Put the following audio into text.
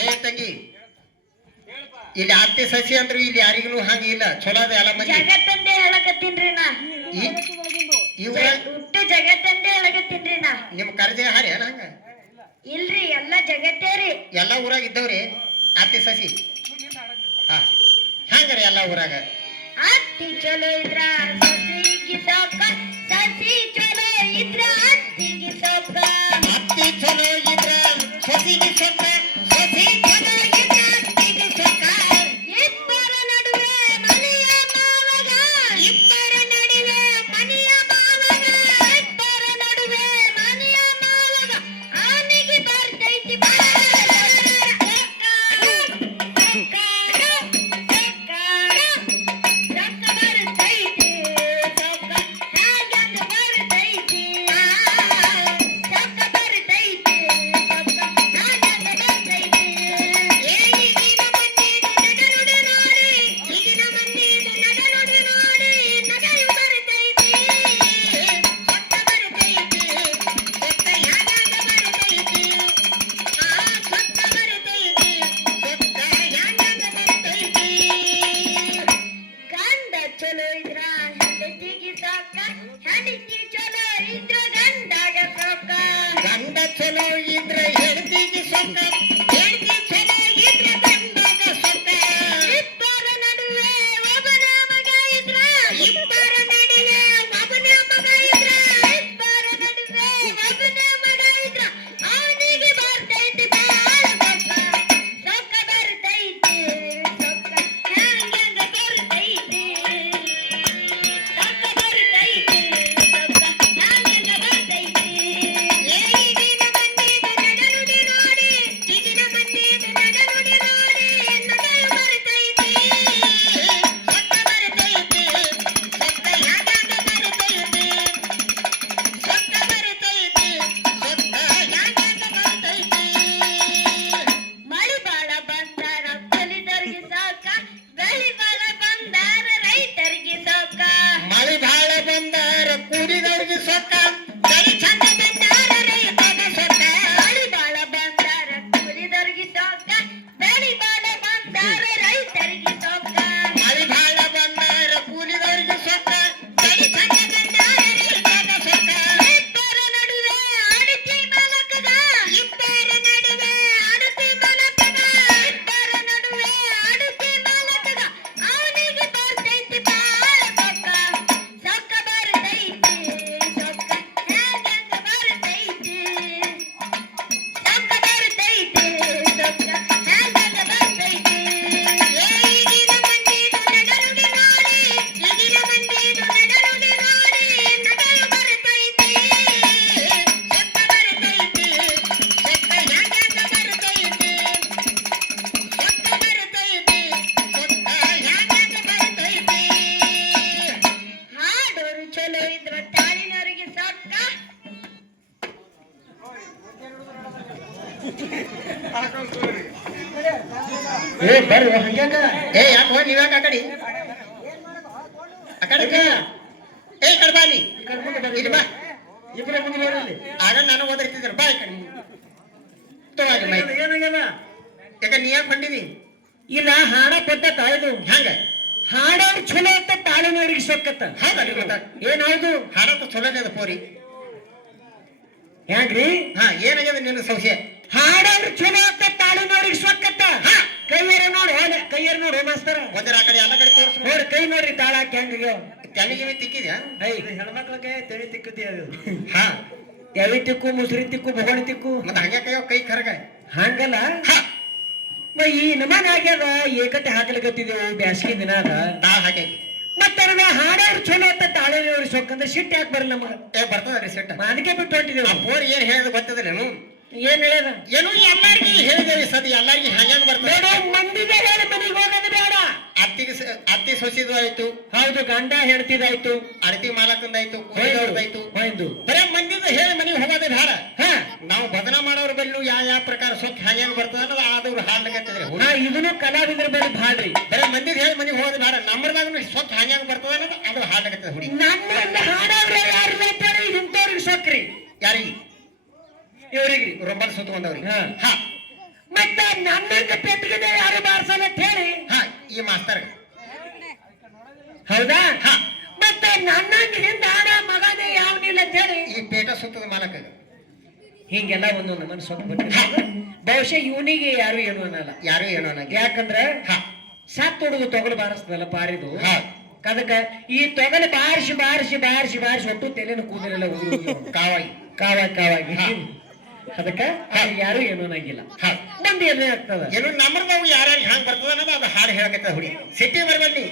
ಏ ತಂಗಿ ಇಲ್ಲಿ ಅತ್ತಿ ಸಸಿ ಅಂದ್ರೆ ಇಲ್ಲಿ ಯಾರಿಗೂ ಹಂಗ ಇಲ್ಲ. ಚಲೋ ಅದ ಎಲ್ಲ ಮಂದಿ. ಜಗತ್ತಂದೇ ಹೇಳಕತ್ತೀನ್ರಿ ನಾ. ಹುಟ್ಟ ಜಗತ್ತಂದೇ ಹೇಳಕತ್ತೀನ್ರಿ ನಾ. ನಿಮ್ ಕರ್ಜೆ ಹಾರಿ ಅಲ್ಲ ಹಂಗ? ಇಲ್ರಿ ಎಲ್ಲ ಜಗತ್ತೇ ರೀ. ಎಲ್ಲ ಊರಾಗ ಇದ್ದವ್ರಿ ಅತ್ತಿ ಸಸಿ? ಹಾ. ಹಂಗ್ರಿ ಎಲ್ಲ ಊರಾಗ? ಅತ್ತಿ ಚಲೋ ಇದ್ರ ಸಸಿ ಸೊಕ್ಕ ಸಸಿ ಏ ಬರ್ರಿ ಹಂಗ್ಯಾಕ ಏ ಯಾಕೋ ಹೋಗಿ ನೀವ್ಯಾಕ ಆ ಕಡೆ? ಆ ಕಡೆ ಬಾ. ಏ ಈ ಕಡೆ ಬಾ ನೀ ಇಲ್ಲಿ ಬಾ. ಇಬ್ಬರೇ ಮುಂದೆ ಆಗ ನಾನು ಓದಿರ್ತಿದ್ರು ಬಾ ಈ ಕಡೆ. ತಗೋರಿ ಮೈ. ಏನಾಗ್ಯದ ಯಾಕ ನೀ ಯಾಕೆ ಇಲ್ಲ ಹಾಡ ಕೊಟ್ಟ ತಾಯ್ದು. ಹಂಗ ಹಾಡೋರು ಚಲೋ ಅಂತ ತಾಳಿನವ್ರಿಗೆ ಸೊಕ್ಕತ್ತ. ಹೌದಲ್ರಿ ಗೊತ್ತಾ. ಏನಾಯ್ತು? ಹಾಡತ್ತ ಚಲೋನೇ ಅದ ಪೋರಿ. ಹೆಂಗ್ರಿ ಹಾ ಏನಾಗ್ಯದ ನಿನ್ನ ಸಂಶಯ? ಹಾಡೋರು ಚಲೋ ಅಂತ ತಾಳಿನವ್ರಿಗೆ ಸೊಕ್ಕತ್ತ ಹಾ. ಕೈಯರ ನೋಡಿ ಹೇಳ ನೋಡಿ ಮಾಸ್ತರ. ಒಂದರ ಆ ಕಡೆ ಎಲ್ಲ ಕಡೆ ತೋರಿಸ್ ನೋಡ್ರಿ ಕೈ ನೋಡ್ರಿ ತಾಳ ಹಾಕಿ ಹೆಂಗ್ರಿ ತೆನಿಗೆ ತಿಕ್ಕಿದ್ಯಾ? ಐ ಹೆಣ್ಮಕ್ಳಿಗೆ ತೆಳಿ ತಿಕ್ಕದಿ ಅದು? ಹಾ. ತೆಳಿ ತಿಕ್ಕು ಮುಸುರಿ ತಿಕ್ಕು ಬೊಗಣಿ ತಿಕ್ಕು. ಮತ್ತೆ ಹಂಗೆ ಕೈಯೋ ಕೈ ಕರಗ. ಹಂಗಲ್ಲ? ಈ ನಮನ ಆಗ್ಯದ ಏಕತೆ ಹಾಕ್ಲಿಕತ್ತಿದೆವು ಬ್ಯಾಸಗಿ ದಿನ ಅದ. ದಾಲ್ ಹಾಕಿ. ಮತ್ತ ಅದನ್ನ ಹಾಡೋರು ಚಲೋ ಅಂತ ತಾಳೆ ಸೊಕ್ಕಂದ್ರೆ ಸಿಟ್ಟು ಯಾಕೆ ಬರಲ್ಲ ನಮಗ? ಏ ಬರ್ತದ ಸೆಟ್ ಅದಕ್ಕೆ ಬಿಟ್ಟು ಹೊಂಟಿದ್ದೇವೆ. ಹೊಂಟಿದೆವು ಏನು ಹೇಳಿದ ಗೊತ್ತದೇನು ಏನ್ ಹೇಳ್ಯದ ಏನು ಎಲ್ಲಾರ್ಗಿ ಹೇಳಿದೇವಿ ಸದ್ ಎಲ್ಲಾರ್ಗಿ ಹಂಗ್ಯಾಂಗ ಬರ್ತದೆ? ನೋಡಿ ಮಂದಿಗೆ ಹೇಳಿ ಮನೆಗೆ ಹೋಗೋದು ಬೇಡ. ಅತ್ತಿಗೆ ಸ- ಅತ್ತಿ ಸೊಸಿದು ಆಯ್ತು ಹೌದು ಗಂಡ ಹೆಣ್ತಿದಾಯ್ತು ಅಡತಿ ಮಾಲಕಂದಾಯ್ತು ಕೂಲಿದವ್ರದಾಯ್ತು ಹೋಯ್ದು. ಬರೇ ಮಂದಿದ ಹೇಳಿ ಮನೆಗೆ ಹೋಗೋದೇ ಬೇಡ. ಹಾ. ನಾವು ಬದನ ಮಾಡೋರ್ ಬಲ್ಲು ಯಾವ ಯಾವ ಪ್ರಕಾರ ಸೊಕ್ ಹ್ಯಾಂಗ ಬರ್ತದ ಅನ್ನೋದು ಆದವ್ರು ಹಾಡ್ಲಿಕ್ಕೆ ಹಾ ಇದನ್ನು ಕಲಾವಿದ್ರ ಬೇಡ ಭಾಳ್ರಿ ಬರೇ ಮಂದಿದ ಹೇಳಿ ಮನೆಗೆ ಹೋಗೋದು ಬೇಡ. ನಮ್ಮದಾಗ ಸೊತ್ತು ಹ್ಯಾಂಗ ಬರ್ತದ ಅನ್ನೋದು ಅದು ಹಾಡ್ಲಿಕ್ಕೆ ಹುಡುಗಿ ನನ್ನ ಹಾಡೋರ್ರೆ ಯಾರು ಅಂತಾರೆ ಇಂಥವ್ರಿಗೆ ಸೊಕ್ರಿ ಯಾರಿಗೆ ಇವ್ರಿಗೆ ರೊಂಬಲ್ ಸುತ್ತ ಬಂದವ್ರಿಗೆ. ಹಾ. ಹಾ. ಮತ್ತೆ ನನ್ನಂಗ ಪೆಟ್ಟಿಗೆ ಯಾರು ಬಾರಿಸಲ್ಲ ಅಂತ ಹೇಳಿ? ಹಾ ಈ ಮಾಸ್ತರ್ ಹೌದಾ? ಹಾ. ಮತ್ತೆ ನನ್ನ ಹಿಂದ ಆಡ ಮಗನೇ ಯಾವನಿಲ್ಲ ಅಂತ ಹೇಳಿ? ಈ ಪೇಟ ಸುತ್ತದ ಮಾಲಕ ಹಿಂಗೆಲ್ಲ ಒಂದೊಂದು ಮನಸ್ಸು ಸ್ವಲ್ಪ. ಬಹುಶಃ ಇವನಿಗೆ ಯಾರು ಏನು ಅನ್ನಲ್ಲ. ಯಾರು ಏನು ಅನ್ನಲ್ಲ ಯಾಕಂದ್ರೆ ಹಾ. ಸತ್ ಹುಡುಗ ತೊಗಲು ಬಾರಿಸ್ತದಲ್ಲ ಪಾರಿದು. ಹಾ. ಅದಕ್ಕ ಈ ತೊಗಲು ಬಾರಿಸಿ ಬಾರಿಸಿ ಬಾರಿಸಿ ಬಾರಿಸಿ ಒಟ್ಟು ತೆಲೆನ ಕೂದಲೆಲ್ಲ ಕಾವಾಗಿ. ಕಾವಾಗಿ ಕಾವಾಗಿ. ಅದಕ್ಕ ಯಾರು ಏನು ಅನ್ನಂಗಿಲ್ಲ. ಮಂದಿ ಏನೇ ಆಗ್ತದ? ಏನು ನಮ್ಮರ್ದವು ಯಾರ್ಯಾರು ಹ್ಯಾಂಗ ಬರ್ತದ ಅನ್ನೋದು ಅದು ಹಾಡು ಹೇಳಕತ್ತ ಹುಡಿ ಸಿಟಿ ಬರ್ಬನ್ನಿ